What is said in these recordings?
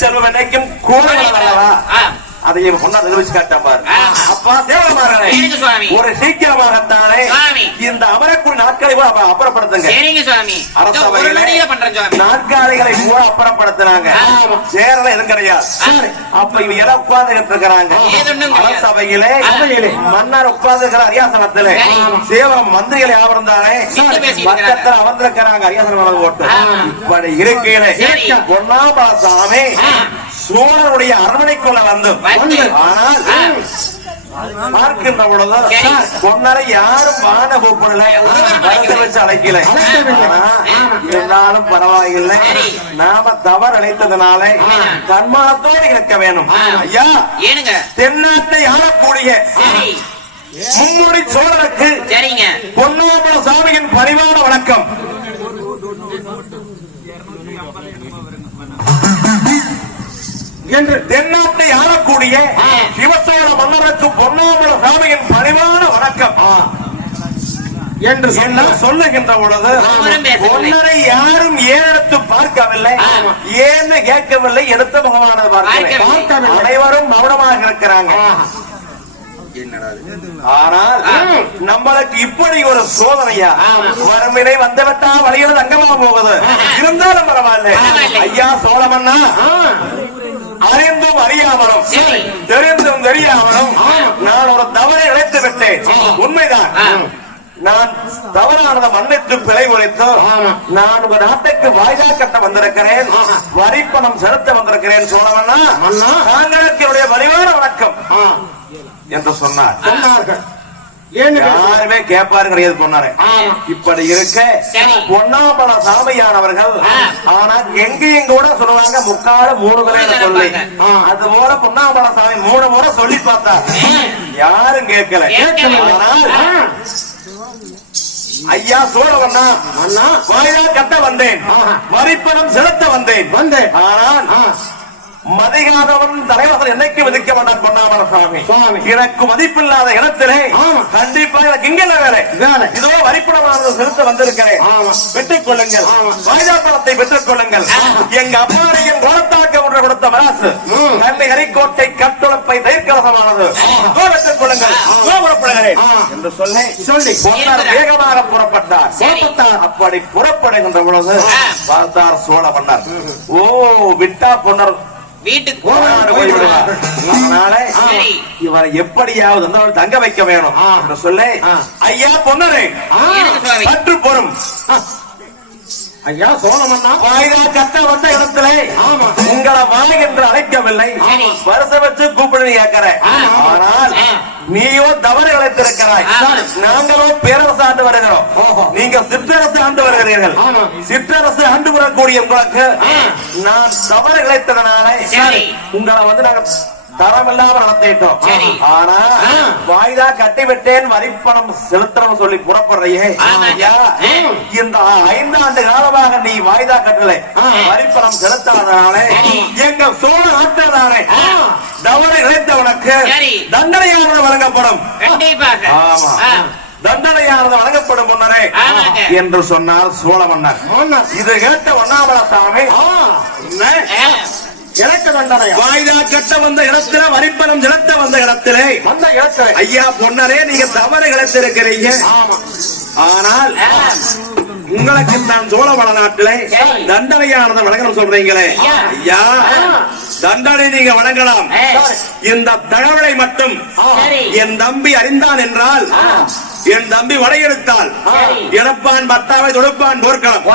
செல்வம் என்னைக்கும் கூட அதை இவன் கொண்டா நிரூபிச்சு காட்டான் பார். அப்பா சுவாமி. ஒரு சீக்கிரமாகத்தானே. இந்த அமரக்கூடிய நாட்களை கூட அப்ப அப்புறப்படுத்துங்க நாற்காலிகளை பூரா அப்புறப்படுத்தினாங்க. சேரல எதுவும் கிடையாது. அப்ப இவங்க எல்லாம் உட்கார்ந்துகிட்டு இருக்கிறாங்க ஏதொன்னும் கிடையாது. அரசவையிலே சபையிலே. மன்னர் உட்கார்ந்துருக்கிற அரியாசனத்திலே. சேவம் மந்திரிகள் யாவரும் தானே பக்கத்துல அமர்ந்திருக்கிறாங்க அரியாசனம் ஓட்டு. இப்படி இருக்கையிலே. பொன்னாபா சாமி. சோழனுடைய அரண்மனைக்குள்ள வந்து வந்து. ஆனால். பார்க்கின்ற. பொன்னரை யாரும் வான கூப்பிடல. வச்சு அழைக்கல இருந்தாலும் பரவாயில்லை. நாம தவறு அழைத்ததுனால. தன்மானத்தோடு இருக்க வேணும். ஐயா தென்னாட்டை ஆளக்கூடிய சோழருக்கு சரிங்க பொன்னாபுர சாமியின் பரிவான வணக்கம் என்று தென்னாட்டை ஆளக்கூடிய. சிவசோழ மன்னருக்கு பொன்னாபுர சாமியின் பரிவான வணக்கம். என்று சொன்ன சொல்லுகின்ற பொழுது. பொன்னரை யாரும் ஏறெடுத்து பார்க்கவில்லை. ஏன்னு கேட்கவில்லை எடுத்த பகவான பார்க்கவில்லை. பார்க்கவில்லை. அனைவரும் மௌனமாக இருக்கிறாங்க. ஆனால். நம்மளுக்கு இப்படி ஒரு சோதனையா. வறுமையை வந்துவிட்டா வழியில் தங்கமா போகுது. இருந்தாலும் பரவாயில்ல. பரவாயில்லை. ஐயா சோழமன்னா அறிந்தும் அறியாமலும். தெரிந்தும் தெரியாமலும் நான் ஒரு தவறை இழைத்து விட்டேன். உண்மைதான். நான் தவறானதை மன்னித்து பிழை உழைத்து நான் உங்க நாட்டுக்கு வாய்தா கட்ட வந்திருக்கிறேன். வரி பணம் செலுத்த வந்திருக்கிறேன் சோழமன்னா. தாங்களுக்கு என்னுடைய வலிவான வணக்கம். என்று சொன்னார். சொன்னார்கள். யாருமே கேட்பாரு கிடையாது பொன்னாரு? இப்படி இருக்க சரி. பொன்னாம்பல சாமியானவர்கள். ஆனா எங்கேயும் கூட சொல்லுவாங்க முக்கால மூணு சொல்லி. தடவை அது போல பொன்னாம்பல சாமி மூணு முறை சொல்லி பார்த்தா. யாரும் கேட்கல. ஐயா சோழவண்ணா அண்ணா. வாயிலா கட்ட வந்தேன். வரிப்பணம் செலுத்த வந்தேன். வந்தேன். ஆனால். மதிகாதவன் தலைவர்கள் என்னைக்கு விதிக்க மாட்டான் சுவாமி. எனக்கு மதிப்பில்லாத இடத்திலே ஆமா. கண்டிப்பா எனக்கு இங்க வேலை. இதோ வரிப்பணமானது செலுத்த வந்திருக்கிறேன். ஆமா. பெற்றுக் கொள்ளுங்கள். வாய்தா பணத்தை பெற்றுக் கொள்ளுங்கள். எங்க அப்பாரையும் குணத்தாக்க ஒன்று கொடுத்த மராசு. ம். கண்ணை ஹரிக்கோட்டை கட்டுழப்பை தைக்கலசமானது இதோ பெற்றுக் கொள்ளுங்கள். புறப்படுகிறேன். என்று சொல்லி சொல்லி. வேகமாக புறப்பட்டார். அப்படி புறப்படுகின்ற பொழுது. பார்த்தார் சோழ மன்னர் ஓ விட்டா பொன்னர் வீட்டுக்கு. இவரை எப்படியாவது வந்து அவரை தங்க வைக்க வேணும். சொல்லி. ஐயா பொன்னரே. சற்று பொறும். ஐயா சோழமன்னா வாய்தா கட்ட வந்த இடத்திலே. உங்களை வா என்று அழைக்கவில்லை. வருஷம் வச்சு கூப்பிடு கேட்கிற ஆமா. ஆனால். நீயோ தவறு இழைத்திருக்கிறாய். நாங்களோ பேரரசு ஆண்டு வருகிறோம். நீங்க சிற்றரசு ஆண்டு வருகிறீர்கள். சிற்றரசு ஆண்டு வரக்கூடிய உங்களுக்கு நான் தவறு இழைத்ததனால. உங்களை வந்து நாங்க தரம் இல்லாம நடத்திட்டோம். ஆனா. வாய்தா கட்டி விட்டேன் வரிப்பணம் செலுத்தணும் சொல்லி புறப்படுறையே இந்த ஐந்தாண்டு காலமாக நீ வாய்தா கட்டலை வரிப்பணம் செலுத்தாதனாலே. எங்க சோழ ஆற்றதானே ஆ. தவறு இழைத்தவனுக்கு. தண்டனையானது வழங்கப்படும் கண்டிப்பாக ஆமா. தண்டனையானது வழங்கப்படும் முன்னரே. என்று சொன்னார் சோழ மன்னர். இது கேட்ட ஒன்னாமல எனக்கு தண்டனையா வாய்தா கட்ட வந்த இடத்துல வரிப்பணம் செலுத்த வந்த இடத்திலே. வந்த இடத்துல. ஐயா பொன்னரே நீங்க தவறு இழைத்திருக்கிறீங்க. ஆமா. ஆனால். உங்களுக்கு நான் சோழவள நாட்டிலே சரி. தண்டனையானதை வழங்கணும் சொல்றீங்களே. ஐயா. தண்டனை நீங்க வழங்கலாம். இந்த தகவலை மட்டும். என் தம்பி அறிந்தான் என்றால் என் தம்பி வடையெடுத்தால். இறப்பான் பத்தாவை தொடுப்பான் போர்க்களம்.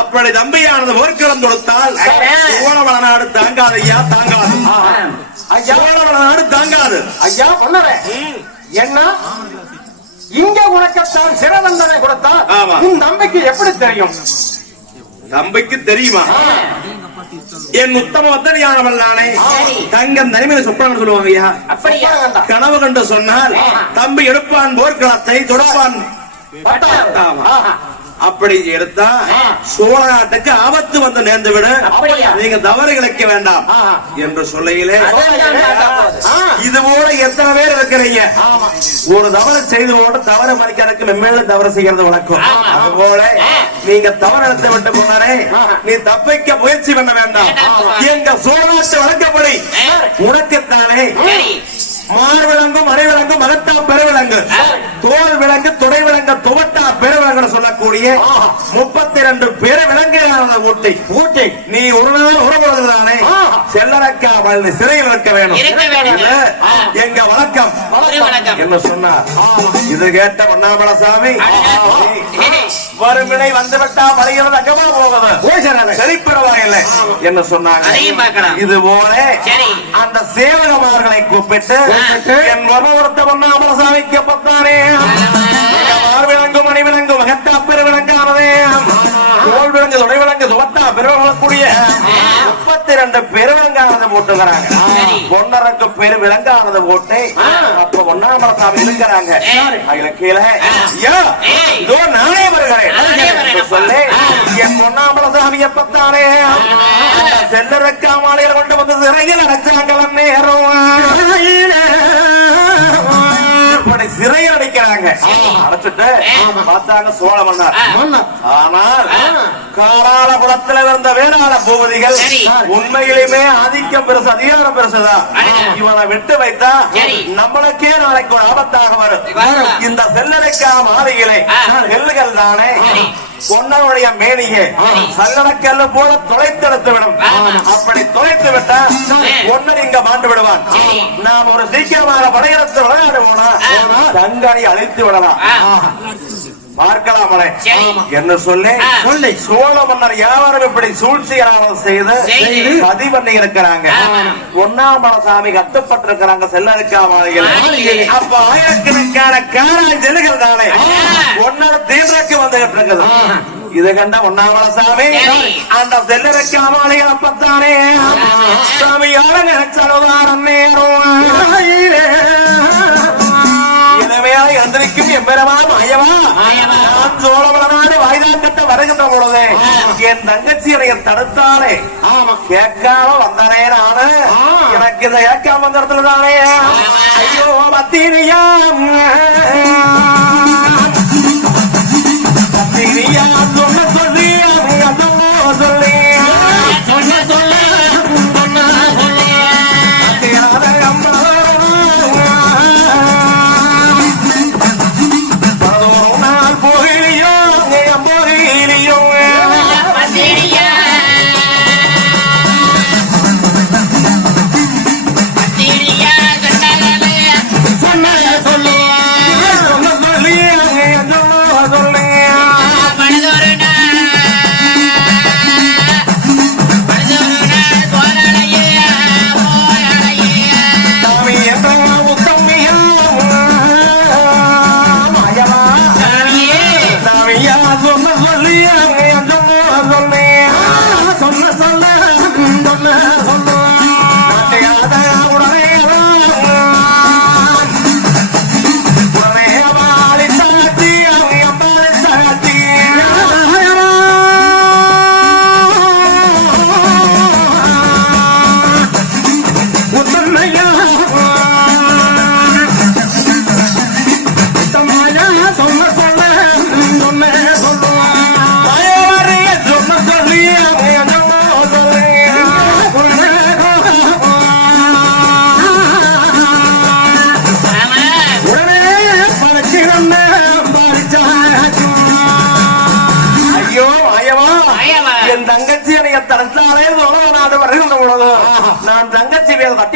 அப்படி தம்பியானது போர்க்களம் தொடுத்தால். சோழவள நாடு தாங்காது ஐயா தாங்காது. ஐயா. சோழவள நாடு தாங்காது. ஐயா பண்ணறேன் என்ன? இங்க உனக்கத்தான் சிற தண்டனை கொடுத்தா. உன் தம்பிக்கு எப்படி தெரியும்? தம்பிக்கு தெரியுமா? என் உத்தம வத்தனியானவள் நானே. தங்கம் தனிமையில சொப்பனம் சொல்லுவாங்க கனவு கண்டு சொன்னால் தம்பி எடுப்பான் போர்க்களத்தை தொடுப்பான். அப்படி எடுத்தா சோழ நாட்டுக்கு ஆபத்து வந்து நேர்ந்து விடு அப்படியா? நீங்க தவறு இழைக்க வேண்டாம். என்று சொல்லையிலே. இது போல எத்தனை பேர் இருக்கிறீங்க. ஒரு தவறு செய்து போட்டு தவறு மறைக்கிறதுக்கு மென்மேலும் தவறு செய்யறது வழக்கம். அது போல நீங்க தவறு நடத்த விட்டு ஆஹா. நீ தப்பிக்க முயற்சி பண்ண வேண்டாம். எங்க சோழநாட்டு வழக்கப்படி. உனக்குத்தானே. சரி. மார் விலங்கு மறை விலங்கு. மகத்தா பெருவிலங்கு. தோல் விலங்கு துணை விலங்கு துவட்டா பெருவிலங்கு சொல்லக்கூடிய. முப்பத்தி ரெண்டு பெரு விலங்குகளான ஊட்டி. ஊட்டி. நீ ஒரு நாள் உறவுதானே ஆஹா. செல்லறக்காமல் நீ சிறையில் இருக்க வேணும். எங்க வழக்கம்? என்ன சொன்னார். இது கேட்ட பொன்னாமலசாமி வறுமினை வந்துவிட்டா அங்கமா என்ன சொன்னாங்க? பார்க்கலாம். இது போல சரி. அந்த சேவகமார்களை கூப்பிட்டு கூப்பிட்டு, என் மருமொருத்த பொன்னாமலசாமிக்கு பத்தானே விலங்கு மணி விலங்கு மகத்தா பெரு விலங்கானதே தோல் விலங்கு துணை விலங்கு துவத்தா பெருவிலங்கக்கூடிய முப்பத்தி ரெண்டு பெருவிலங்கானது போட்டுக்கிறாங்க சரி. பொன்னரக்கு பெரு போட்டு அப்ப ஒன்னாமலசாமி இருக்கிறாங்க சரி. அதுல கீழே. இதோ நானே வருகிறேன். சொல்லி. என் செல்லரக்கா மாலையில கொண்டு வந்து சிறையில் அடைச்சாங்களாம் நேரம் பார்த்தாங்க சோழ மன்னர். ஆனால் குளத்தில் இருந்த வேளாள பூபதிகள். உண்மையிலுமே ஆதிக்கம் பெருசு அதிகாரம் பெருசுதான். இவனை விட்டு வைத்தா. நம்மளுக்கே நாளைக்கு ஒரு ஆபத்தாக வரும். இந்த செல்லரைக்கா மாளிகளை ஆ. செல்லுகள் தானே. பொன்னனுடைய மேனியை சல்லடக்கல்லு போல தொலைத்தெடுத்து விடும். அப்படி தொலைத்து விட்டா இங்க மாண்டு விடுவான். நாம் ஒரு சீக்கிரமாக படையெடுத்து விளையாடு போனா. தங்கனை அழித்து விடலாம். பார்க்கலாமலே. என்று சொல்லி. சொல்லி சோழ மன்னர் யாவரும் இப்படி சூழ்ச்சிகளாக செய்து. சதி பண்ணி இருக்கிறாங்க. ஒன்னாமல சாமி செல்லரிக்கா மாளிகை மாளிகை. அப்ப ஆயிரக்கணக்கான காராய் ஜெலுகள் தானே ஆ. ஒன்னர தீவிரக்கு வந்துகிட்டு இருக்குது இது கண்ட ஒன்னாமல சாமி சரி. அந்த செல்லரிக்கா மாளிகை அப்பத்தானே சாமி யார நினைச்சாலும் இனிமையா எந்திரிக்கும் எம்பெருமான் மாயவா. நான் சோழவளநாடு வாய்தாக்கட்ட வருகின்ற பொழுது என் தங்கச்சி என்னை தடுத்தாலே ஆமா. கேட்காம வந்தானே நானு. எனக்கு இதை ஏற்காம வந்த இடத்துல தானே ஐயோ பத்திரியா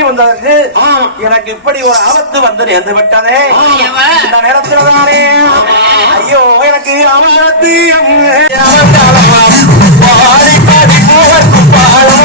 வந்ததற்கு எனக்கு இப்படி ஒரு ஆபத்து வந்து நேர்ந்து விட்டதே. இந்த நேரத்தில் தானே ஐயோ எனக்கு ஆபத்து பாடி பாடி போவர்க்கு பாடி.